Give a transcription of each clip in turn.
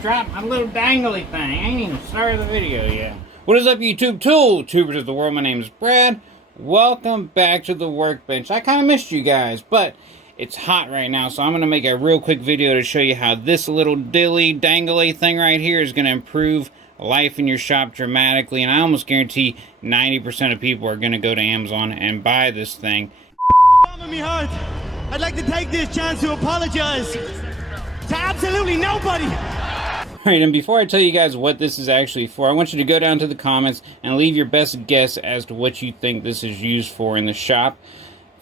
dropped my little dangly thing. I ain't even started the video yet. What is up, YouTube tubers of the world? My name is Brad. Welcome back to the workbench. I kind of missed you guys, but it's hot right now, so I'm going to make a real quick video to show you how this little dilly dangly thing right here is going to improve life in your shop dramatically. And I almost guarantee 90% of people are going to go to Amazon and buy this thing. Me hard. I'd like to take this chance to apologize to absolutely nobody. Alright, and before I tell you guys what this is actually for, I want you to go down to the comments and leave your best guess as to what you think this is used for in the shop.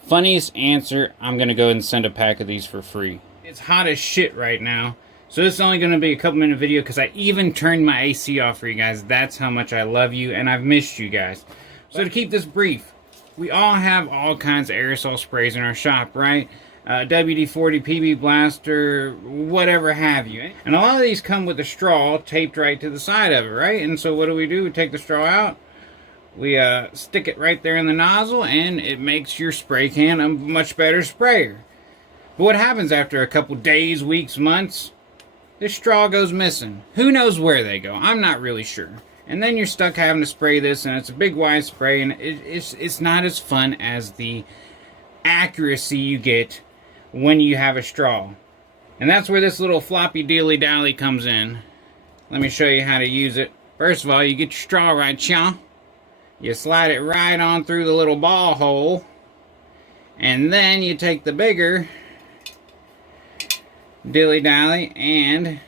Funniest answer, I'm going to go ahead and send a pack of these for free. It's hot as shit right now, so this is only going to be a couple minute video because I even turned my AC off for you guys. That's how much I love you and I've missed you guys. So to keep this brief, we all have all kinds of aerosol sprays in our shop, right? WD-40, PB Blaster, whatever have you. And a lot of these come with a straw taped right to the side of it, right? And so what do? We take the straw out, we stick it right there in the nozzle, and it makes your spray can a much better sprayer. But what happens after a couple days, weeks, months? This straw goes missing. Who knows where they go? I'm not really sure. And then you're stuck having to spray this, and it's a big wide spray, and it's not as fun as the accuracy you get when you have a straw. And that's where this little floppy dealy dally comes in. Let me show you how to use it. First of all, you get your straw right here. You slide it right on through the little ball hole. And then you take the bigger dilly dally and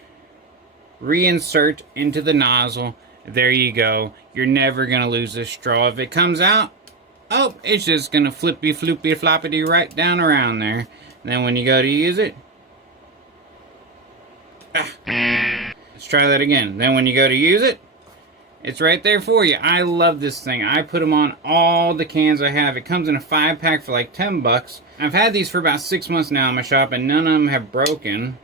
reinsert into the nozzle. There you go. You're never going to lose this straw. If it comes out, oh, it's just going to flippy floopy floppity right down around there. And then when you go to use it, let's try that again. Then when you go to use it, it's right there for you. I love this thing. I put them on all the cans I have. It comes in a 5-pack for like 10 bucks. I've had these for about 6 months now in my shop, and none of them have broken.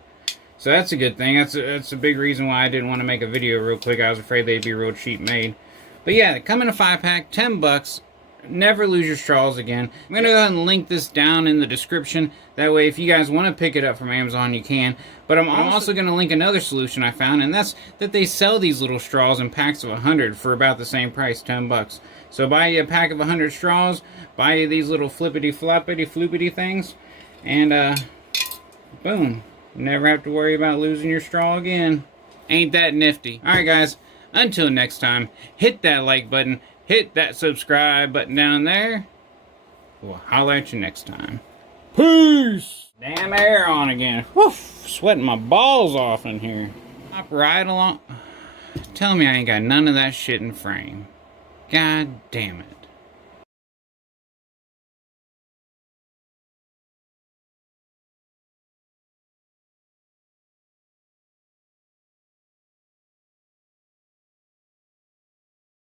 So that's a good thing. That's a big reason why I didn't want to make a video real quick. I was afraid they'd be real cheap made. But yeah, they come in a 5-pack, 10 bucks. Never lose your straws again. I'm going to go ahead and link this down in the description. That way, if you guys want to pick it up from Amazon, you can. But I'm also going to link another solution I found, and that's that they sell these little straws in packs of 100 for about the same price, 10 bucks. So buy you a pack of 100 straws, buy you these little flippity floppity floopity things, and boom. Never have to worry about losing your straw again. Ain't that nifty? Alright guys, until next time, hit that like button, hit that subscribe button down there. We'll holler at you next time. Peace! Damn air on again. Woof! Sweating my balls off in here. Hop right along. Tell me I ain't got none of that shit in frame. God damn it.